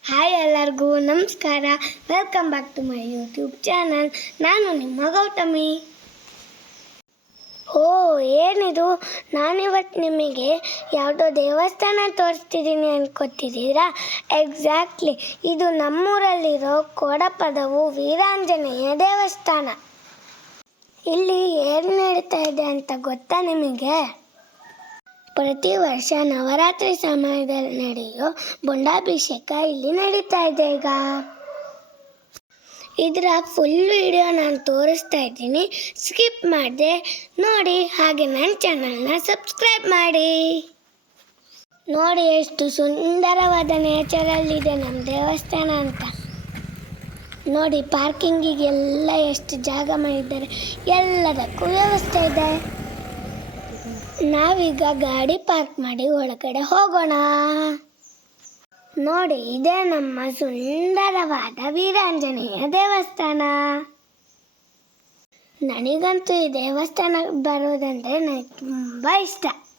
Hi ಎಲ್ಲರಿಗೂ, ನಮಸ್ಕಾರ. Welcome back to my YouTube channel ನಾನು ನಿಮ್ಮ ಗೌತಮಿ. ಓ, ಏನಿದು? ನಾನಿವತ್ತು ನಿಮಗೆ ಯಾವುದೋ ದೇವಸ್ಥಾನ ತೋರಿಸ್ತಿದ್ದೀನಿ ಅನ್ಕೋತಿದ್ದೀರಾ? ಎಕ್ಸಾಕ್ಟ್ಲಿ ಇದು ನಮ್ಮೂರಲ್ಲಿರೋ ಕೋಡಪದವು ವೀರಾಂಜನೇಯ ದೇವಸ್ಥಾನ. ಇಲ್ಲಿ ಏನು ನಡೀತಾ ಇದೆ ಅಂತ ಗೊತ್ತಾ ನಿಮಗೆ? ಪ್ರತಿ ವರ್ಷ ನವರಾತ್ರಿ ಸಮಯದಲ್ಲಿ ನಡೆಯೋ ಬೊಂಡಾಭಿಷೇಕ ಇಲ್ಲಿ ನಡೀತಾ ಇದೆ ಈಗ. ಇದರ ಫುಲ್ ವಿಡಿಯೋ ನಾನು ತೋರಿಸ್ತಾ ಇದ್ದೀನಿ. ಸ್ಕಿಪ್ ಮಾಡಿದೆ, ನೋಡಿ, ಹಾಗೆ ನನ್ನ ಚಾನಲ್ನ ಸಬ್ಸ್ಕ್ರೈಬ್ ಮಾಡಿ. ನೋಡಿ ಎಷ್ಟು ಸುಂದರವಾದ ನೇಚರಲ್ಲಿದೆ ನಮ್ಮ ದೇವಸ್ಥಾನ ಅಂತ. ನೋಡಿ ಪಾರ್ಕಿಂಗಿಗೆಲ್ಲ ಎಷ್ಟು ಜಾಗ ಮಾಡಿದ್ದಾರೆ ಎಲ್ಲದಕ್ಕೂ ವ್ಯವಸ್ಥೆ ಇದೆ. ನಾವೀಗ ಗಾಡಿ ಪಾರ್ಕ್ ಮಾಡಿ ಒಳಗಡೆ ಹೋಗೋಣ. ನೋಡಿ, ಇದೇ ನಮ್ಮ ಸುಂದರವಾದ ವೀರಾಂಜನೇಯ ದೇವಸ್ಥಾನ. ನನಗಂತೂ ಈ ದೇವಸ್ಥಾನಕ್ಕೆ ಬರೋದಂದ್ರೆ ನನಗೆ ತುಂಬ ಇಷ್ಟ ು.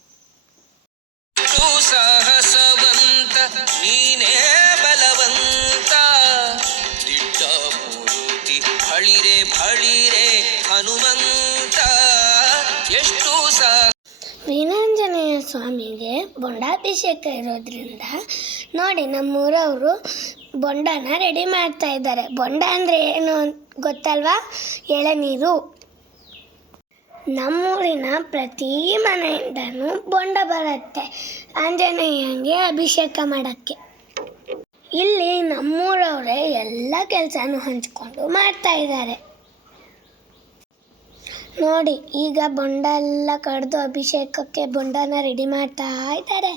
ಸ್ವಾಮಿಗೆ ಬೊಂಡಾಭಿಷೇಕ ಇರೋದ್ರಿಂದ ನೋಡಿ ನಮ್ಮೂರವರು ಬೊಂಡನ ರೆಡಿ ಮಾಡ್ತಾ ಇದ್ದಾರೆ. ಬೊಂಡ ಅಂದರೆ ಏನು ಗೊತ್ತಲ್ವಾ? ಎಳನೀರು. ನಮ್ಮೂರಿನ ಪ್ರತಿ ಮನೆಯಿಂದನೂ ಬೊಂಡ ಬರುತ್ತೆ. ಆಂಜನೇಯಂಗೆ ಅಭಿಷೇಕ ಮಾಡೋಕ್ಕೆ. ಇಲ್ಲಿ ನಮ್ಮೂರವರೇ ಎಲ್ಲ ಕೆಲಸನೂ ಹಂಚಿಕೊಂಡು ಮಾಡ್ತಾ ಇದ್ದಾರೆ. ನೋಡಿ, ಈಗ ಬೊಂಡ ಎಲ್ಲ ಕಡ್ದು ಅಭಿಷೇಕಕ್ಕೆ ಬೊಂಡನ ರೆಡಿ ಮಾಡ್ತಾ ಇದ್ದಾರೆ.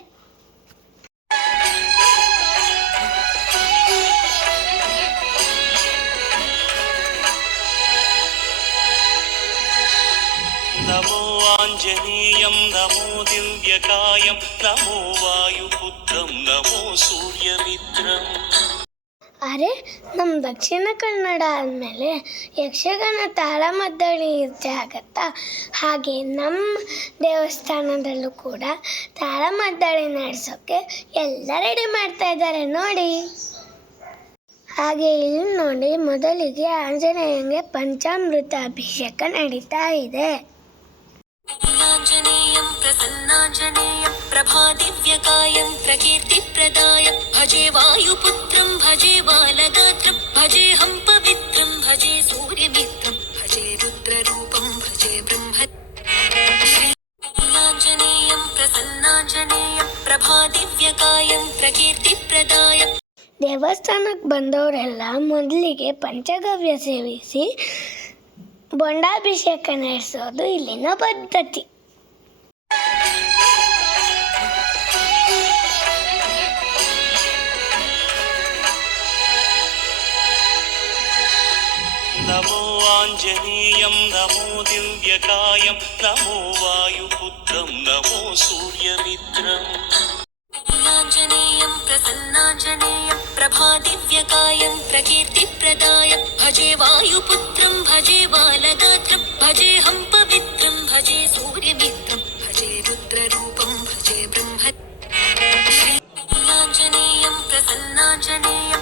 ನಮೋ ಆಂಜನೇಯಂ, ನಮೋ ದಿವ್ಯಕಾಯಂ, ನಮೋ ವಾಯುಪುತ್ರಂ, ನಮೋ ಸೂರ್ಯಮಿತ್ರಂ. ಅರೆ ನಮ್ಮ ದಕ್ಷಿಣ ಕನ್ನಡ ಅಂದಮೇಲೆ ಯಕ್ಷಗಾನ ತಾಳಮದ್ದಳೆ ಇರ್ತೆ ಆಗತ್ತಾ? ಹಾಗೆ ನಮ್ಮ ದೇವಸ್ಥಾನದಲ್ಲೂ ಕೂಡ ತಾಳಮದ್ದಳೆ ನಡೆಸೋಕ್ಕೆ ಎಲ್ಲ ರೆಡಿ ಮಾಡ್ತಾ ಇದ್ದಾರೆ ನೋಡಿ. ಹಾಗೆ ಇಲ್ಲಿ ನೋಡಿ ಮೊದಲಿಗೆ ಆಂಜನೇಯಂಗೆ ಪಂಚಾಮೃತ ಅಭಿಷೇಕ ನಡೀತಾ ಇದೆ. ञ्जनेयं प्रसन्नाञ्जनेयं प्रभादिव्यकायं प्रकीर्तिप्रदाय भजे वायुपुत्रं भजे बालगात्रं भजेऽहं पवित्रं भजे सूर्यमित्रं भजे रुद्ररूपं भजे ब्रह्म श्रीञ्जनेयं प्रसन्नाञ्जनेयं प्रभादिव्यकायं प्रकीर्तिप्रदाय ದೇವಸ್ಥಾನಕ್ಕೆ ಬಂದವರೆಲ್ಲ ಮೊದಲಿಗೆ ಪಂಚಗವ್ಯ ಸೇವಿಸಿ ಬೊಂಡಾಭಿಷೇಕ ನಡೆಸೋದು ಇಲ್ಲಿನ ಪದ್ಧತಿ नमो आञ्जनेयं नमो दिव्यकायं नमो वायुपुत्रं नमो सूर्यमित्रम् ञ्जनेयं प्रसन्नाञ्जनेयं प्रभादिव्यकायं प्रकीर्तिप्रदाय भजे वायुपुत्रं भजे बालगात्रं भजेऽहं पवित्रं भजे सूर्यमित्रं भजे रुद्ररूपं भजे ब्रह्म श्रीञ्जनेयं प्रसन्नाञ्जनेयं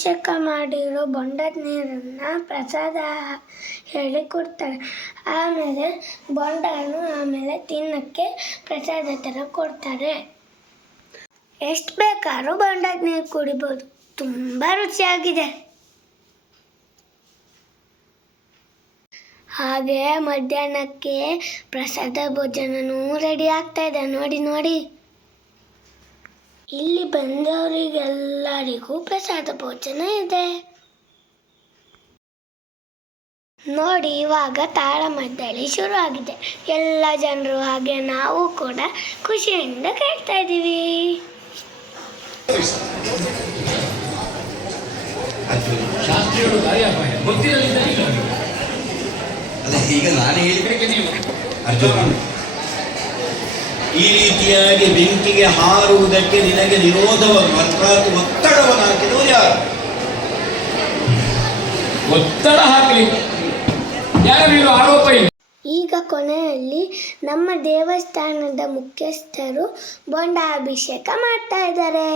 ಅಭಿಷೇಕ ಮಾಡಿರೋ ಬೊಂಡದ ನೀರನ್ನ ಪ್ರಸಾದ ಹೇಳಿ ಕೊಡ್ತಾರೆ ಆಮೇಲೆ ಬೊಂಡನು ಆಮೇಲೆ ತಿನ್ನಕ್ಕೆ ಪ್ರಸಾದ ಥರ ಕೊಡ್ತಾರೆ. ಎಷ್ಟು ಬೇಕಾದ್ರೂ ಬೊಂಡದ ನೀರು ಕುಡಿಬೋದು. ತುಂಬ ರುಚಿಯಾಗಿದೆ. ಹಾಗೆ ಮಧ್ಯಾಹ್ನಕ್ಕೆ ಪ್ರಸಾದ ಭೋಜನನೂ ರೆಡಿ ಆಗ್ತಾ ಇದೆ. ನೋಡಿ ನೋಡಿ. ಇಲ್ಲಿ ಬಂದವರಿಗೆಲ್ಲರಿಗೂ ಪ್ರಸಾದ ಭೋಜನ ಇದೆ. ನೋಡಿ, ಇವಾಗ ತಾಳಮದ್ದಳೆ ಶುರು ಆಗಿದೆ ಎಲ್ಲ ಜನರು ಹಾಗೆ ನಾವು ಕೂಡ ಖುಷಿಯಿಂದ ಕೇಳ್ತಾ ಇದ್ದೀವಿ. ಈಗ ನಾನು ಹೇಳಿ ಅರ್ಜುನ. ಈ ರೀತಿಯಾಗಿ ಬೆಂಕಿಗೆ ಹಾರುವುದಕ್ಕೆ ನಿನಗೆ ನಿರೋಧವನ್ನು ಅರ್ಥಾತ್ ಒತ್ತಡವನ್ನು ಹಾಕಿದವರು ಯಾರು? ಒತ್ತಡ ಹಾಕಲಿ. ಯಾರು ಮೇಲೂ ಆರೋಪ ಇಲ್ಲ. ಈಗ ಕೊನೆಯಲ್ಲಿ ನಮ್ಮ ದೇವಸ್ಥಾನದ ಮುಖ್ಯಸ್ಥರು ಬೊಂಡ ಅಭಿಷೇಕ ಮಾಡ್ತಾ ಇದ್ದಾರೆ.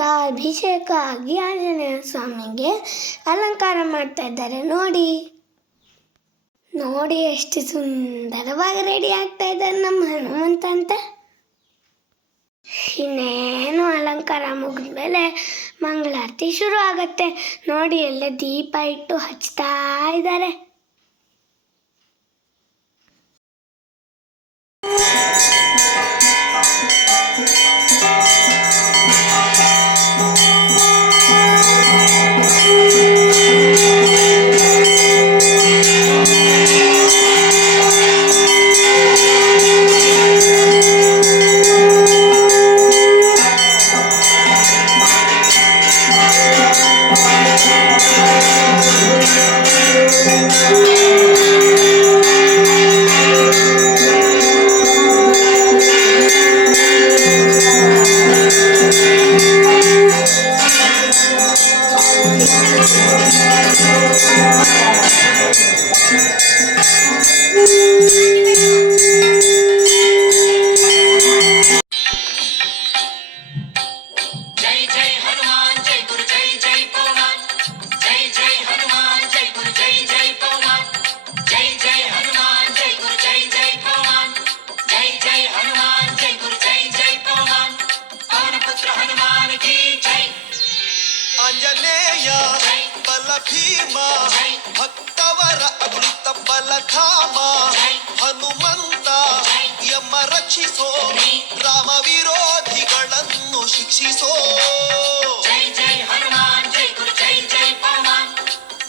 ಅಭಿಷೇಕ ಆಗಿ ಆಂಜನೇಯ ಸ್ವಾಮಿಗೆ ಅಲಂಕಾರ ಮಾಡ್ತಾ ಇದ್ದಾರೆ. ನೋಡಿ. ನೋಡಿ ಎಷ್ಟು ಸುಂದರವಾಗಿ ರೆಡಿ ಆಗ್ತಾ ಇದ್ದಾರೆ ನಮ್ಮ ಹನುಮಂತ ಅಂತ. ಇನ್ನೇನು ಅಲಂಕಾರ ಮುಗಿದ್ಮೇಲೆ ಮಂಗಳಾರತಿ ಶುರು ಆಗತ್ತೆ. ನೋಡಿ, ಎಲ್ಲ ದೀಪ ಇಟ್ಟು ಹಚ್ತಾ ಇದ್ದಾರೆ. ಆಂಜನೇಯ ಬಲ ಭೀಮ ಭಕ್ತವರ ಅಮೃತ ಬಲಧಾಮ ಹನುಮಂತ ಯಮ ರಕ್ಷಿಸೋ ರಾಮ ವಿರೋಧಿಗಳನ್ನು ಶಿಕ್ಷಿಸೋ ಜೈ ಜೈ ಹನುಮಾನ್ ಜೈ ಗುರು ಜೈ ಜೈ ಪವಮಾನ್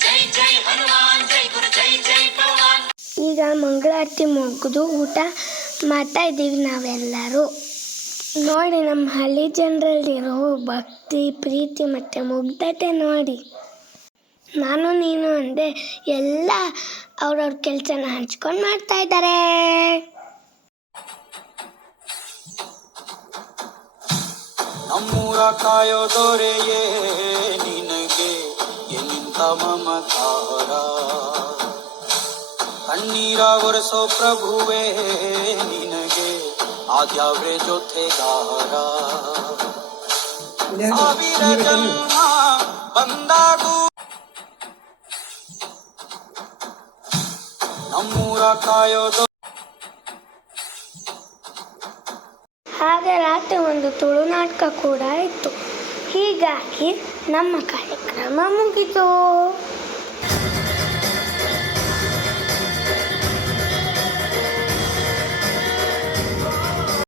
ಜೈ ಜೈ ಹನುಮಾನ್ ಜೈ ಗುರು ಜೈ ಜೈ ಪವಮಾನ್ ಈಗ ಮಂಗಳಾರತಿ ಮುಗಿದು ಊಟ ಮಾಡ್ತಾ ಇದ್ದೀವಿ ನಾವೆಲ್ಲರೂ ನೋಡಿ, ನಮ್ಮ ಹಳ್ಳಿ ಜನರಲ್ಲಿರೋ ಭಕ್ತಿ, ಪ್ರೀತಿ ಮತ್ತು ಮುಗ್ಧತೆ ನೋಡಿ. ನಾನು, ನೀನು ಅಂದೆ ಎಲ್ಲ ಅವ್ರವ್ರ ಕೆಲಸನ ಹಂಚ್ಕೊಂಡು ಮಾಡ್ತಾ ಇದ್ದಾರೆ. ನಮ್ಮೂರ ಕಾಯೋ ದೊರೆಯೇ ನಿನಗೆ ಎಂತ ಮಮಕಾರ ಕಣ್ಣೀರ ಒರೆಸೋ ಪ್ರಭುವೇ ನಿನಗೆ ಆದ್ಯಾವ್ರೆ ಜೊತೆಗಾರ ಸಾವಿರ ಜನ್ಮ ಬಂದಾಗೂ ನಮ್ಮೂರ ಕಾಯೋದು ಹಾಗೆ ರಾತ್ರಿ ಒಂದು ತುಳು ನಾಟಕ ಕೂಡ ಇತ್ತು. ಹೀಗಾಗಿ ನಮ್ಮ ಕಾರ್ಯಕ್ರಮ ಮುಗಿತು.